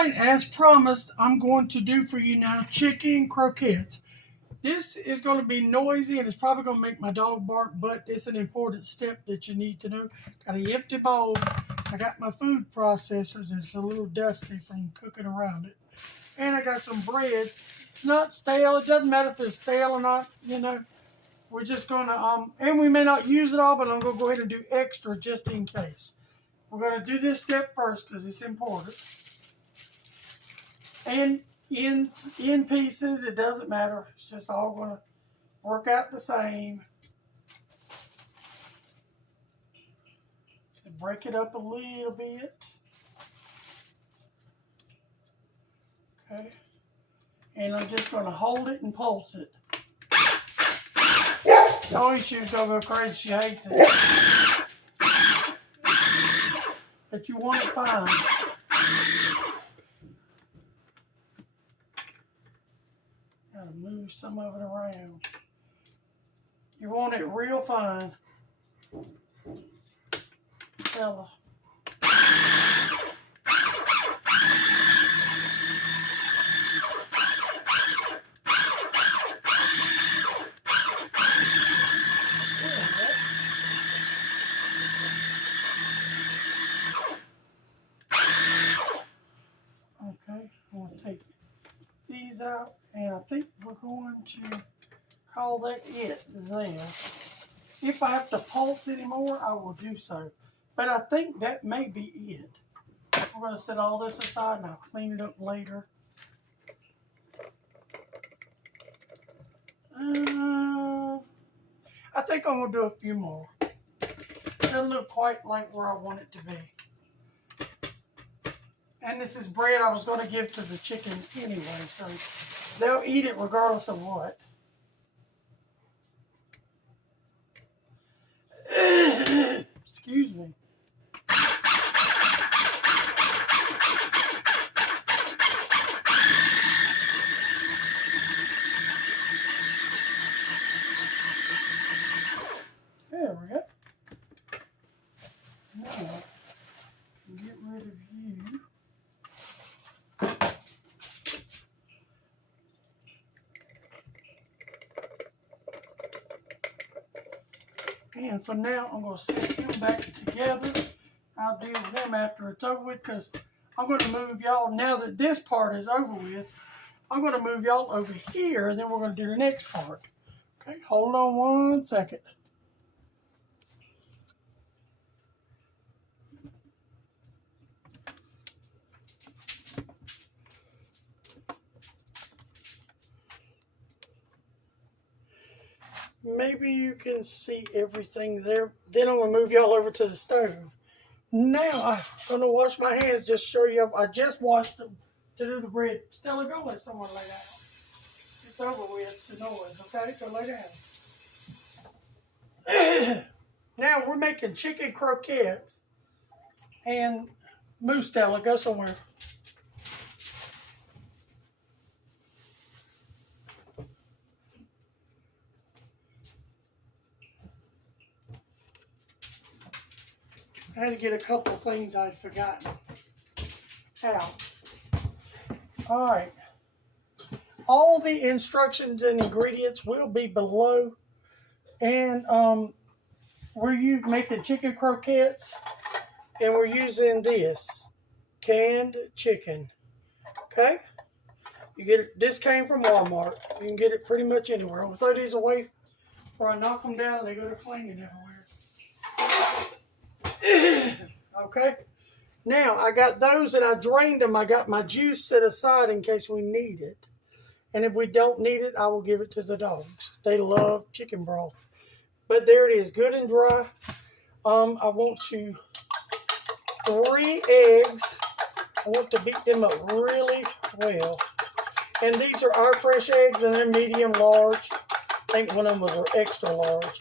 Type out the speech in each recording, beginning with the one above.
right, as promised, I'm going to do for you now chicken croquettes. This is going to be noisy and it's probably going to make my dog bark, but it's an important step that you need to know. Got an empty bowl. I got my food processors. It's a little dusty from cooking around it. And I got some bread. It's not stale. It doesn't matter if it's stale or not, you know. We're just going to, and we may not use it all, but I'm going to go ahead and do extra just in case. We're going to do this step first because it's important. And in pieces, it doesn't matter. It's just all going to work out the same. Just break it up a little bit. Okay. And I'm just going to hold it and pulse it. Oh, she's going to go crazy. She hates it. But you want it fine. Gotta move some of it around. You want it real fine. Fella. Okay, I'm going to take these out, and I think we're going to call that it there. If I have to pulse anymore, I will do so. But I think that may be it. We're going to set all this aside, and I'll clean it up later. I think I'm going to do a few more. It doesn't look quite like where I want it to be. And this is bread I was going to give to the chickens anyway, so they'll eat it regardless of what. Excuse me. There we go. Now, get rid of you. And for now, I'm going to set them back together. I'll deal with them after it's over with because I'm going to move y'all, now that this part is over with, I'm going to move y'all over here and then we're going to do the next part. Okay, hold on one second. Maybe you can see everything there. Then I'm going to move y'all over to the stove. Now I'm going to wash my hands, just show you. I just washed them to do the bread. Stella, go let someone lay down. It's over with to noise, okay? Go lay down. Now we're making chicken croquettes. And move, Stella, go somewhere. I had to get a couple of things I'd forgotten out. All right. All the instructions and ingredients will be below. And we're making chicken croquettes. And we're using this canned chicken. Okay? You get it. This came from Walmart. You can get it pretty much anywhere. I'm going to throw these away before I knock them down and they go to cleaning everywhere. Okay, now I got those and I drained them. I got my juice set aside in case we need it. And if we don't need it, I will give it to the dogs. They love chicken broth. But there it is, good and dry. I want 3 eggs. I want to beat them up really well. And these are our fresh eggs and they're medium large. I think one of them was extra large.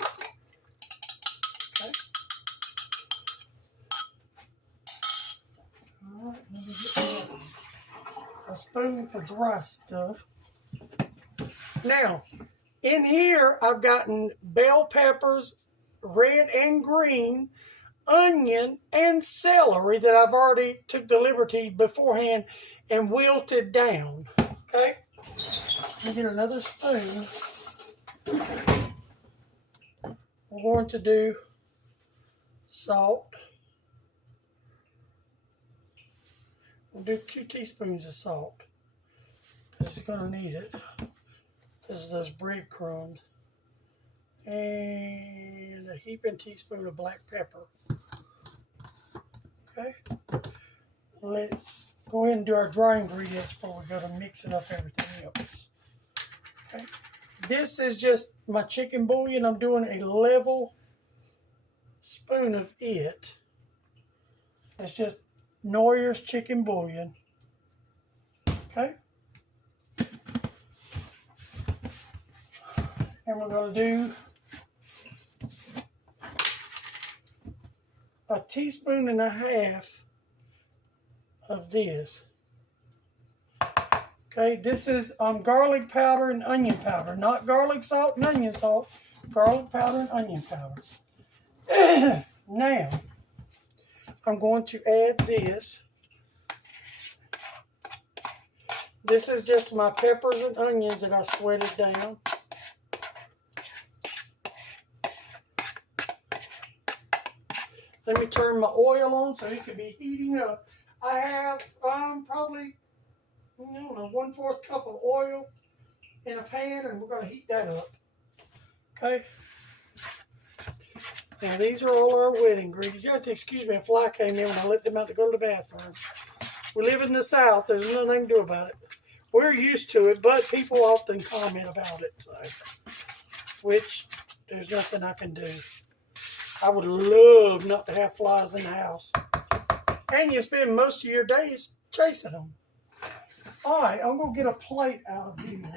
Let me get a spoon for dry stuff. Now, in here, I've gotten bell peppers, red and green, onion and celery that I've already took the liberty beforehand and wilted down. Okay? Let me get another spoon. We're going to do salt. We'll do 2 teaspoons of salt because it's going to need it. This is those breadcrumbs. And a heaping teaspoon of black pepper. Okay. Let's go ahead and do our dry ingredients before we go to mixing up everything else. Okay. This is just my chicken bouillon. I'm doing a level spoon of it. It's just Knorr's chicken bouillon. Okay. And we're going to do a teaspoon and a half of this. Okay, this is garlic powder and onion powder, not garlic salt and onion salt, garlic powder and onion powder. Now, I'm going to add this. This is just my peppers and onions that I sweated down. Let me turn my oil on so it can be heating up. I have probably, I don't know, 1/4 cup of oil in a pan, and we're going to heat that up. Okay. Now these are all our wet ingredients. You have to excuse me, a fly came in when I let them out to go to the bathroom. We live in the South. There's nothing I can do about it. We're used to it, but people often comment about it, so, which there's nothing I can do. I would love not to have flies in the house. And you spend most of your days chasing them. All right, I'm going to get a plate out of here.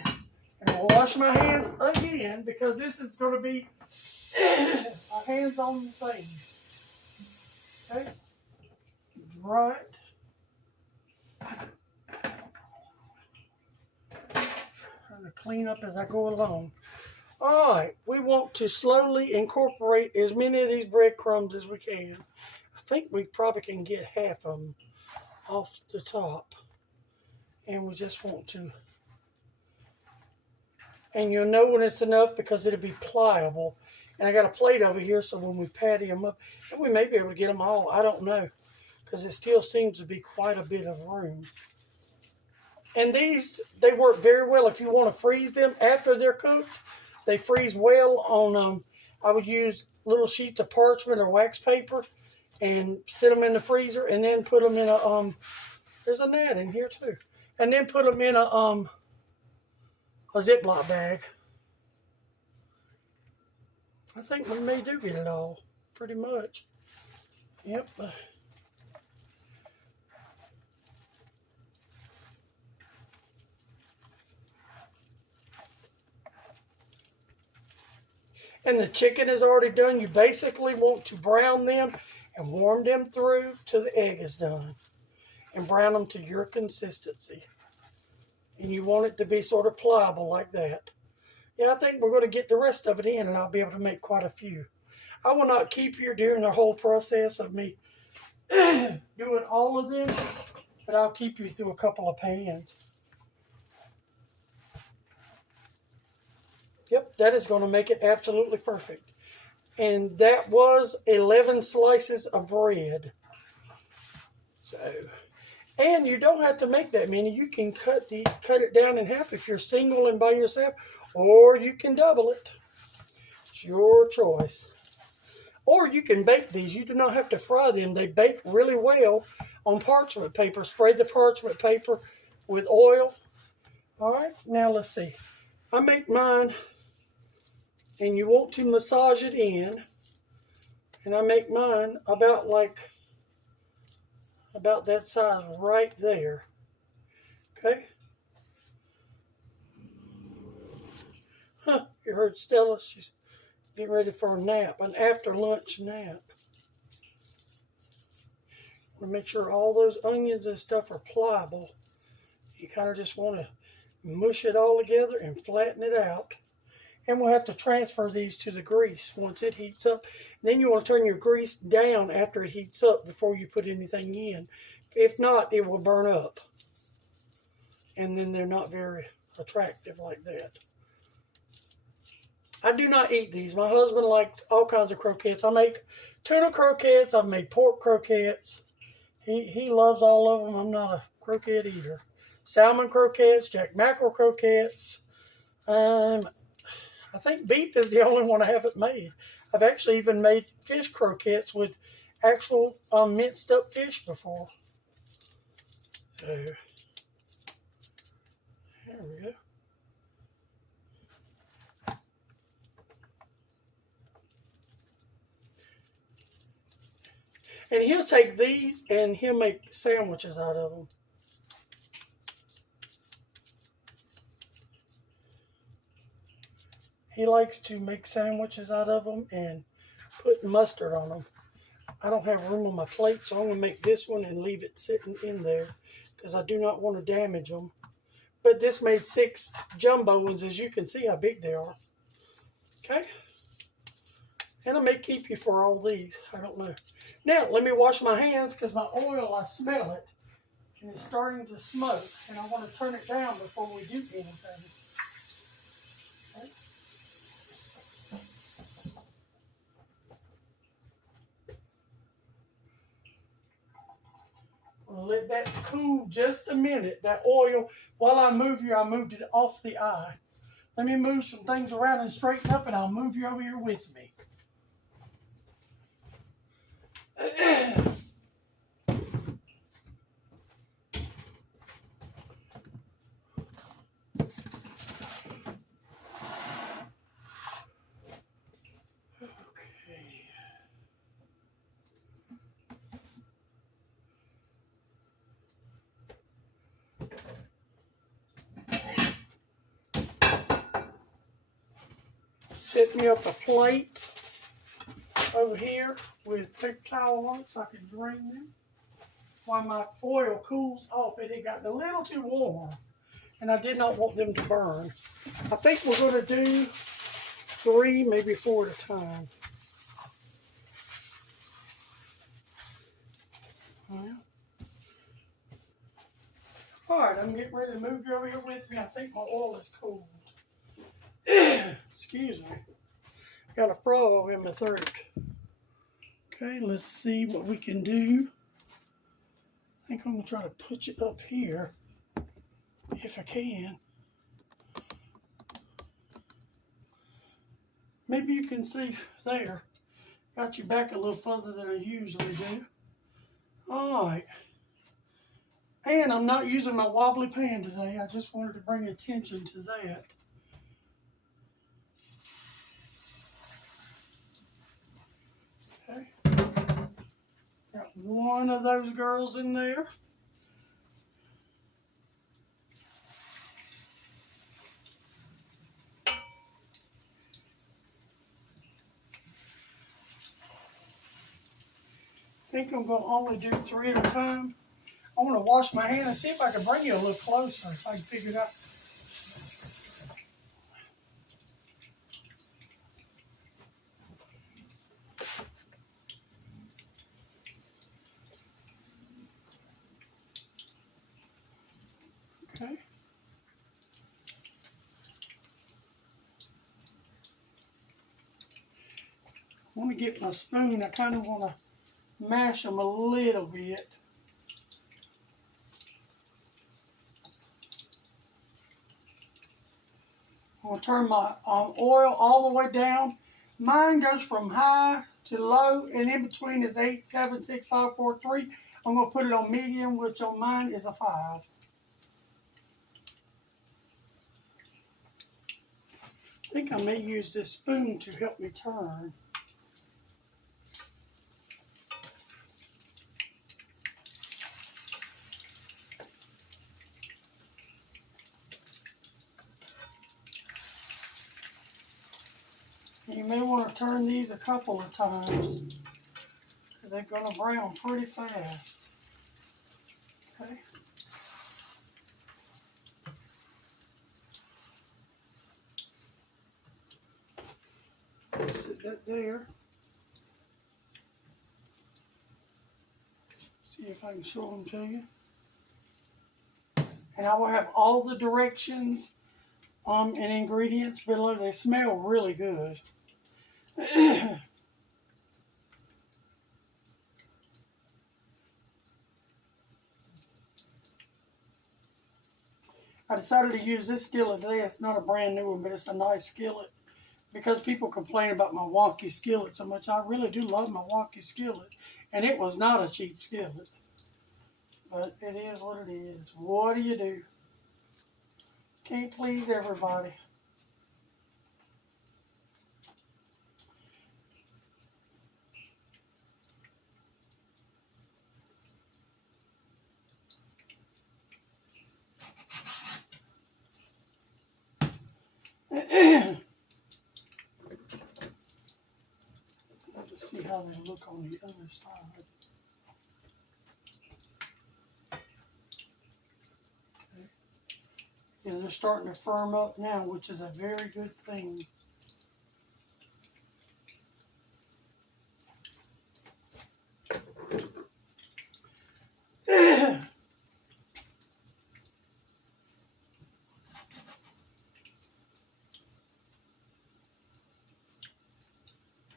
And I'll wash my hands again because this is going to be a hands-on thing. Okay? Dry it. Trying to clean up as I go along. All right, we want to slowly incorporate as many of these breadcrumbs as we can. I think we probably can get half of them off the top. And we just want to, and you'll know when it's enough because it'll be pliable. And I got a plate over here, so when we patty them up, and we may be able to get them all, I don't know, because it still seems to be quite a bit of room. And these, they work very well if you want to freeze them after they're cooked. They freeze well on, I would use little sheets of parchment or wax paper and sit them in the freezer and then put them in a, there's a gnat in here too. And then put them in a Ziploc bag. I think we may do get it all, pretty much. Yep. And the chicken is already done. You basically want to brown them and warm them through till the egg is done. And brown them to your consistency. And you want it to be sort of pliable like that. Yeah, I think we're going to get the rest of it in, and I'll be able to make quite a few. I will not keep you during the whole process of me doing all of them, but I'll keep you through a couple of pans. Yep, that is going to make it absolutely perfect. And that was 11 slices of bread. So, and you don't have to make that many. You can cut it down in half if you're single and by yourself, or you can double it. It's your choice. Or you can bake these. You do not have to fry them. They bake really well on parchment paper. Spray the parchment paper with oil. All right, now let's see. I make mine, and you want to massage it in. And I make mine about that size right there. Okay? Huh, you heard Stella, she's getting ready for a nap, an after lunch nap. Want to make sure all those onions and stuff are pliable. You kind of just want to mush it all together and flatten it out. And we'll have to transfer these to the grease once it heats up. Then you want to turn your grease down after it heats up before you put anything in. If not, it will burn up. And then they're not very attractive like that. I do not eat these. My husband likes all kinds of croquettes. I make tuna croquettes. I've made pork croquettes. He loves all of them. I'm not a croquette eater. Salmon croquettes, jack mackerel croquettes. I think beef is the only one I haven't made. I've actually even made fish croquettes with actual minced up fish before. So, there we go. And he'll take these and he'll make sandwiches out of them. He likes to make sandwiches out of them and put mustard on them. I don't have room on my plate, so I'm going to make this one and leave it sitting in there because I do not want to damage them. But this made 6 jumbo ones, as you can see how big they are. Okay? And I may keep you for all these. I don't know. Now, let me wash my hands because my oil, I smell it. And it's starting to smoke. And I want to turn it down before we do anything. Okay? I'll let that cool just a minute. That oil, while I move you, I moved it off the eye. Let me move some things around and straighten up, and I'll move you over here with me. Set me up a plate over here with paper towel on it so I can drain them. While my oil cools off, it had gotten a little too warm and I did not want them to burn. I think we're going to do 3, maybe 4 at a time. Well, all right, I'm getting ready to move you over here with me. I think my oil is cooled. Excuse me. Got a frog in my throat. Okay, let's see what we can do. I think I'm going to try to push it up here if I can. Maybe you can see there. Got you back a little further than I usually do. All right. And I'm not using my wobbly pan today. I just wanted to bring attention to that. Okay. Got one of those girls in there. I think I'm going to only do 3 at a time. I want to wash my hand and see if I can bring you a little closer, if I can figure it out. Okay. I want to get my spoon. I kind of want to mash them a little bit. I'm going to turn my oil all the way down. Mine goes from high to low, and in between is 8, 7, 6, 5, 4, 3. I'm going to put it on medium, which on mine is a 5. I think I may use this spoon to help me turn. You may want to turn these a couple of times because they're going to brown pretty fast. Okay. Sit that there. See if I can show them to you. And I will have all the directions and ingredients below. They smell really good. I decided to use this skillet today. It's not a brand new one, but it's a nice skillet. Because people complain about my wonky skillet so much, I really do love my wonky skillet. And it was not a cheap skillet. But it is what it is. What do you do? Can't please everybody. Let's just see how they look on the other side. Okay. Yeah, they're starting to firm up now, which is a very good thing.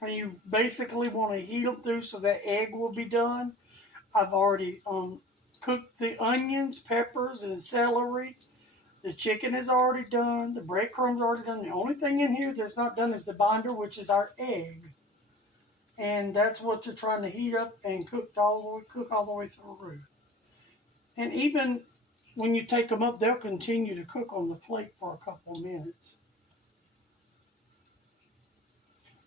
And you basically want to heat them through so that egg will be done. I've already cooked the onions, peppers, and celery. The chicken is already done. The breadcrumbs are already done. The only thing in here that's not done is the binder, which is our egg. And that's what you're trying to heat up and cook all the way through. And even when you take them up, they'll continue to cook on the plate for a couple of minutes.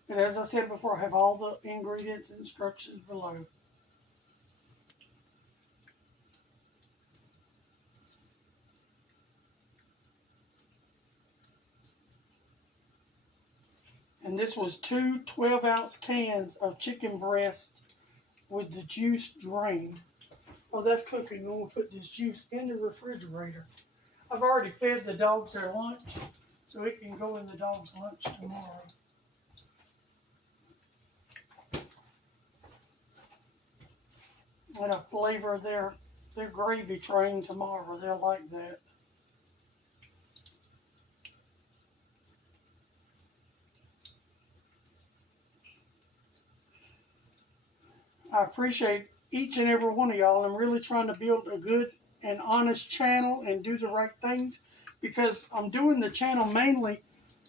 But as I said before, I have all the ingredients and instructions below. And this was 2 12-ounce cans of chicken breast with the juice drained. Oh, that's cooking. I'm going to put this juice in the refrigerator. I've already fed the dogs their lunch, so it can go in the dog's lunch tomorrow. And I flavor their gravy train tomorrow. They'll like that. I appreciate each and every one of y'all. I'm really trying to build a good and honest channel and do the right things, because I'm doing the channel mainly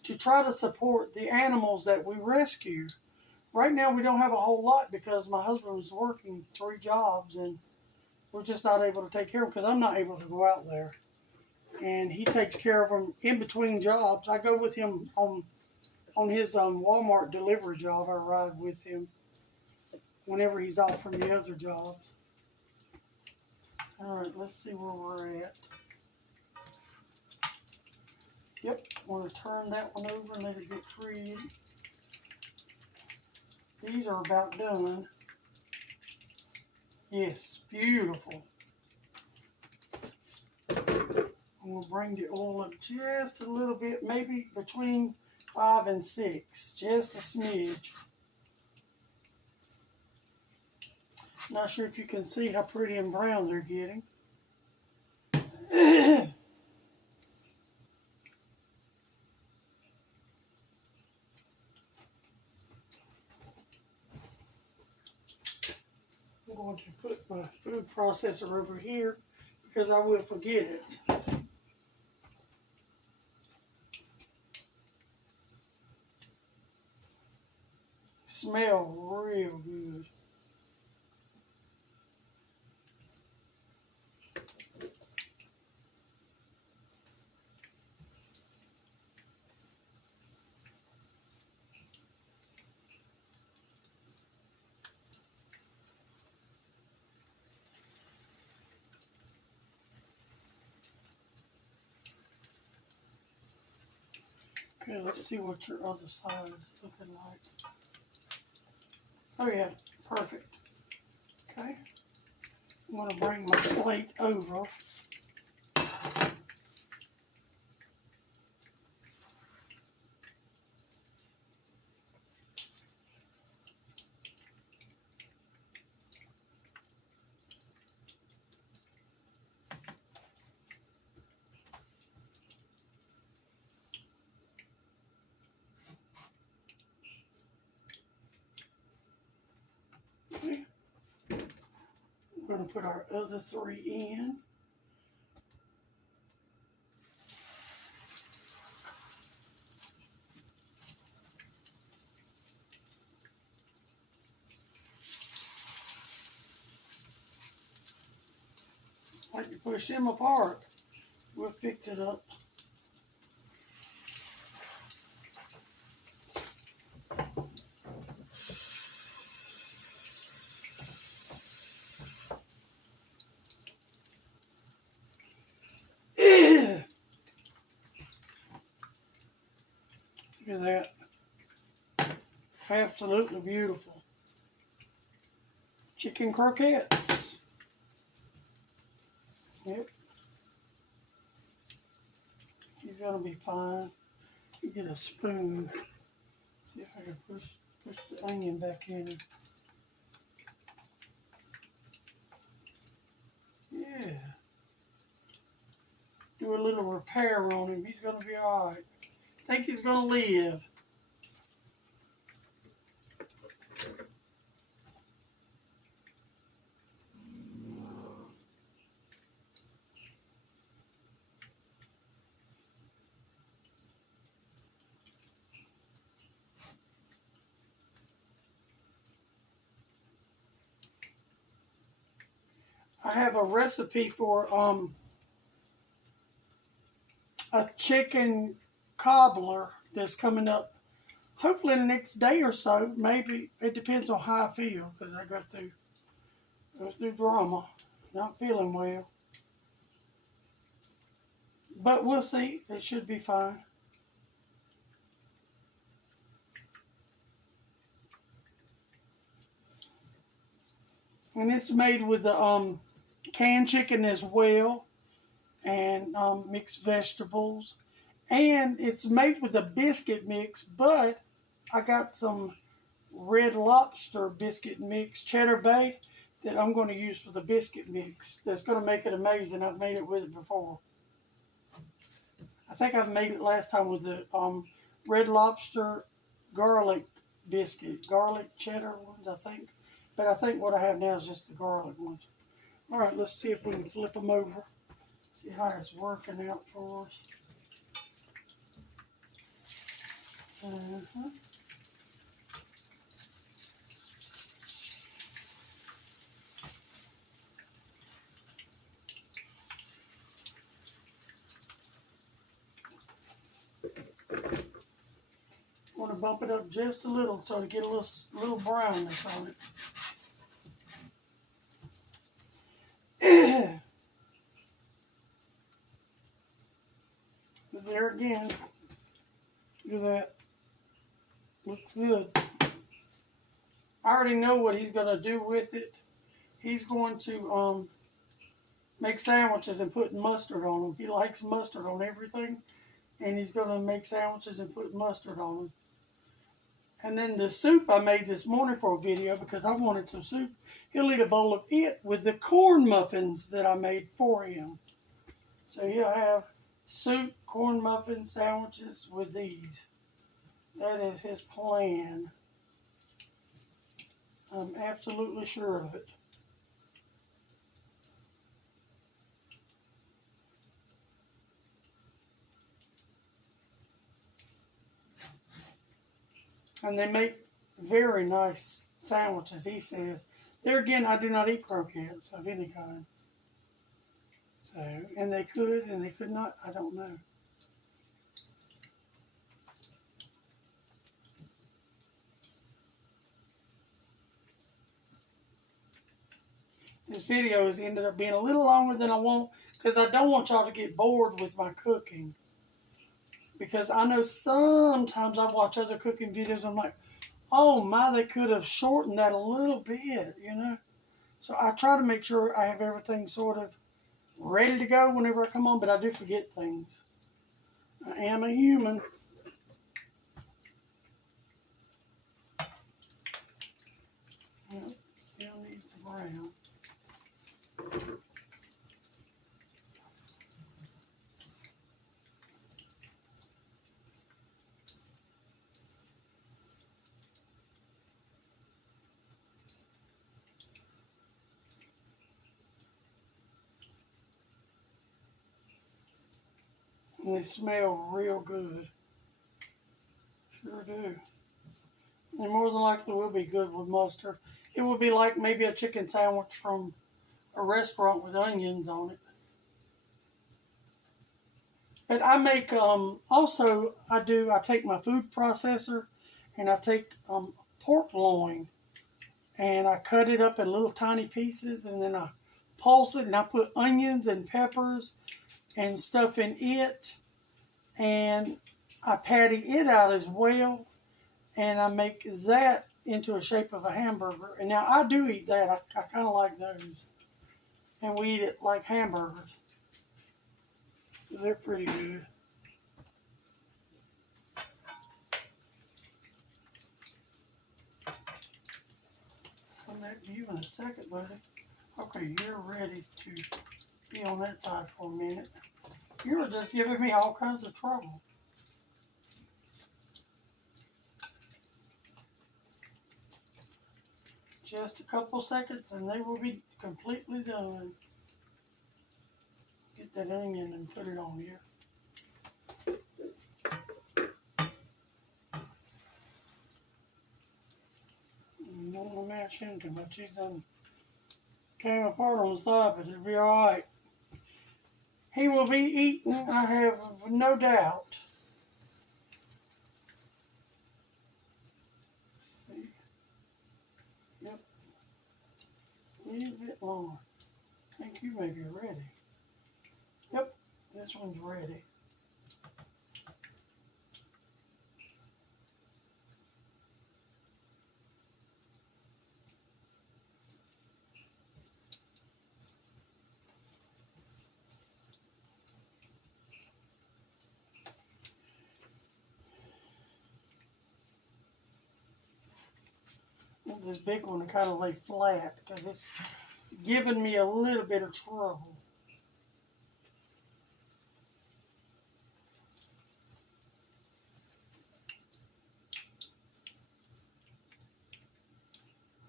to try to support the animals that we rescue. Right now we don't have a whole lot because my husband's working 3 jobs and we're just not able to take care of them because I'm not able to go out there. And he takes care of them in between jobs. I go with him on his Walmart delivery job. I ride with him whenever he's off from the other jobs. All right, let's see where we're at. Yep, I'm going to turn that one over and let it get free. These are about done. Yes, beautiful. I'm going to bring the oil up just a little bit, maybe between 5 and 6, just a smidge. Not sure if you can see how pretty and brown they're getting. I'm going to put my food processor over here because I will forget it. Smell real good. Okay, let's see what your other side is looking like. Oh yeah, perfect. Okay, I'm going to bring my plate over. going to put our other 3 in. Like you push them apart, we'll fix it up. Look at that. Absolutely beautiful. Chicken croquettes. Yep. He's gonna be fine. You get a spoon. See if I can push the onion back in. Yeah. Do a little repair on him. He's gonna be alright. Think he's gonna live. I have a recipe for a chicken cobbler that's coming up hopefully in the next day or so. Maybe it depends on how I feel, because I go through drama, not feeling well. But we'll see. It should be fine. And it's made with the canned chicken as well, and mixed vegetables. And it's made with a biscuit mix, but I got some Red Lobster biscuit mix, Cheddar Bay, that I'm going to use for the biscuit mix. That's going to make it amazing. I've made it with it before. I think I've made it last time with the Red Lobster garlic biscuit, garlic cheddar ones, I think. But I think what I have now is just the garlic ones. All right, let's see if we can flip them over. See how it's working out for us. Want to bump it up just a little so to get a little brownness on it. But there again, look at that. Looks good. I already know what he's going to do with it. He's going to make sandwiches and put mustard on them. He likes mustard on everything, and he's going to make sandwiches and put mustard on them. And then the soup I made this morning for a video because I wanted some soup. He'll eat a bowl of it with the corn muffins that I made for him. So he'll have soup, corn muffin sandwiches with these. That is his plan. I'm absolutely sure of it. And they make very nice sandwiches, he says. There again, I do not eat croquettes of any kind. So, and they could and they could not, I don't know. This video has ended up being a little longer than I want because I don't want y'all to get bored with my cooking. Because I know sometimes I watch other cooking videos, I'm like, oh my, they could have shortened that a little bit, you know. So I try to make sure I have everything sort of ready to go whenever I come on, but I do forget things. I am a human. Yep, still needs to brown. they smell real good. Sure do. They more than likely will be good with mustard. It will be like maybe a chicken sandwich from a restaurant with onions on it. But I make, also, I take my food processor and I take pork loin and I cut it up in little tiny pieces and then I pulse it and I put onions and peppers and stuff in it and I patty it out as well and I make that into a shape of a hamburger. And now I do eat that. I kind of like those. And we eat it like hamburgers. They're pretty good. Come back to you in a second, buddy. Okay, you're ready to be on that side for a minute. You were just giving me all kinds of trouble. Just a couple seconds and they will be completely done. Get that onion and put it on here. You don't want to mash him too much. He's done came apart on the side, but it'll be alright. He will be eaten, I have no doubt. See. Yep. A little bit longer. I think you may be ready. Yep, this one's ready. This big one to kind of lay flat because it's giving me a little bit of trouble.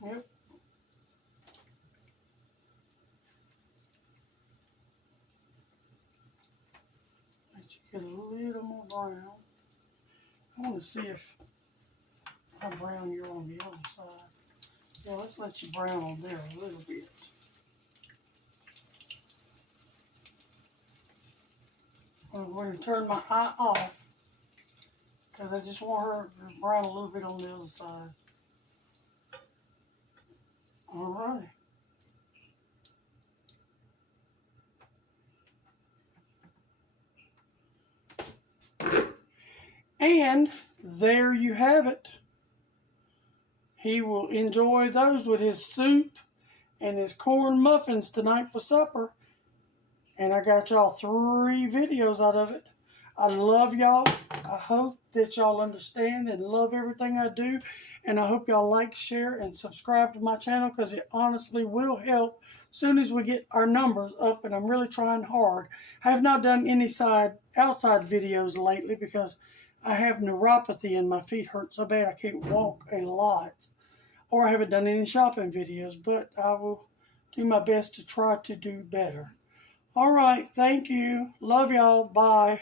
Yep. Let you get a little more brown. I want to see how brown you're on the other side. Yeah, let's let you brown on there a little bit. I'm going to turn my eye off because I just want her to brown a little bit on the other side. All right. And there you have it. He will enjoy those with his soup and his corn muffins tonight for supper. And I got y'all 3 videos out of it. I love y'all. I hope that y'all understand and love everything I do. And I hope y'all like, share, and subscribe to my channel because it honestly will help as soon as we get our numbers up. And I'm really trying hard. I have not done any outside videos lately because I have neuropathy and my feet hurt so bad I can't walk a lot. Or I haven't done any shopping videos, but I will do my best to try to do better. All right, thank you. Love y'all. Bye.